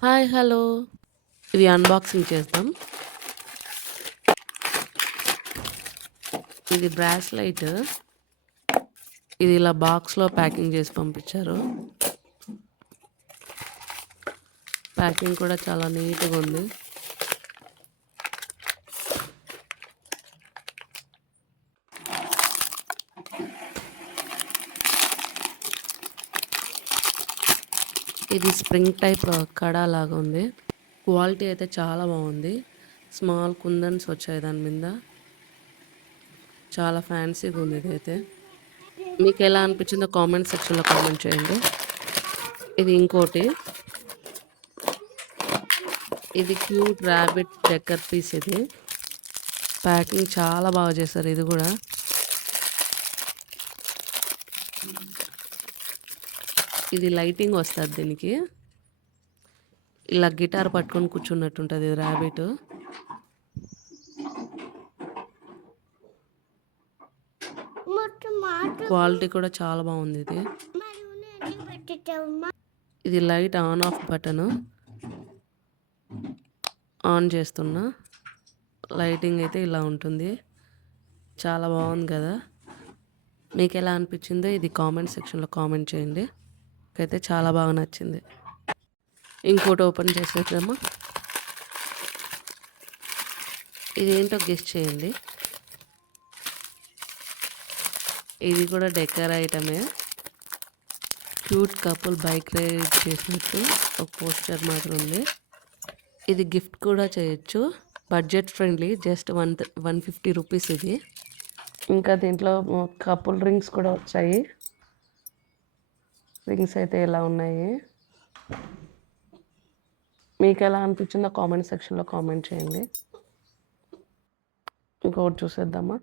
Hi! Hello! ఇవి unboxing చేద్దాం. ఇది బ్రాస్లైట్. ఇది ఇలా బాక్స్‌లో ప్యాకింగ్ చేసి పంపించారు. ప్యాకింగ్ కూడా చాలా నీట్‌గా ఉంది. ఇది స్ప్రింగ్ టైప్ కడా లాగా ఉంది. క్వాలిటీ అయితే చాలా బాగుంది. స్మాల్ కుందన్స్ వచ్చాయి దాని మీద. చాలా ఫ్యాన్సీగా ఉంది ఇదైతే. మీకు ఎలా అనిపించిందో కామెంట్ సెక్షన్‌లో కామెంట్ చేయండి. ఇది ఇంకోటి. ఇది క్యూట్ ర్యాబిట్ డెకర్ పీస్ ఇది. ప్యాకింగ్ చాలా బాగా చేశారు ఇది కూడా. ఇది లైటింగ్ వస్తుంది దీనికి. ఇలా గిటార్ పట్టుకొని కూర్చున్నట్టు ఉంటుంది ర్యాబిట్. క్వాలిటీ కూడా చాలా బాగుంది ఇది. ఇది light on off button. On చేస్తున్నా లైటింగ్ అయితే ఇలా ఉంటుంది. చాలా బాగుంది కదా. మీకు ఎలా అనిపించిందో ఇది కామెంట్ సెక్షన్లో కామెంట్ చేయండి. నాకైతే చాలా బాగా నచ్చింది. ఇంకోటి ఓపెన్ చేసేద్దామా. ఇదేంటో గెస్ చేయండి. ఇది కూడా డెకర్ ఐటమే. క్యూట్ కపుల్ బైక్ రైడ్ చేసినట్టు ఒక పోస్టర్ మాత్రం ఉంది. ఇది గిఫ్ట్ కూడా చేయొచ్చు. Budget friendly. జస్ట్ 150 రూపీస్ ఇది. ఇంకా దీంట్లో కపుల్ రింగ్స్ కూడా వచ్చాయి. రింగ్స్ అయితే ఎలా ఉన్నాయి. మీకు ఎలా అనిపించిందో కామెంట్ సెక్షన్లో కామెంట్ చేయండి. ఇంకోటి చూసేద్దామా.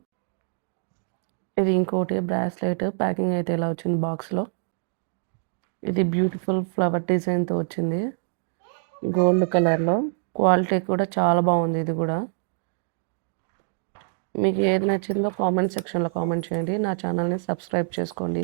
ఇది ఇంకోటి బ్రాస్లెట్. ప్యాకింగ్ అయితే ఎలా వచ్చింది బాక్స్లో. ఇది బ్యూటిఫుల్ ఫ్లవర్ డిజైన్తో వచ్చింది గోల్డ్ కలర్లో. క్వాలిటీ కూడా చాలా బాగుంది ఇది కూడా. మీకు ఏది నచ్చిందో కామెంట్ సెక్షన్లో కామెంట్ చేయండి. నా ఛానల్ని సబ్స్క్రైబ్ చేసుకోండి.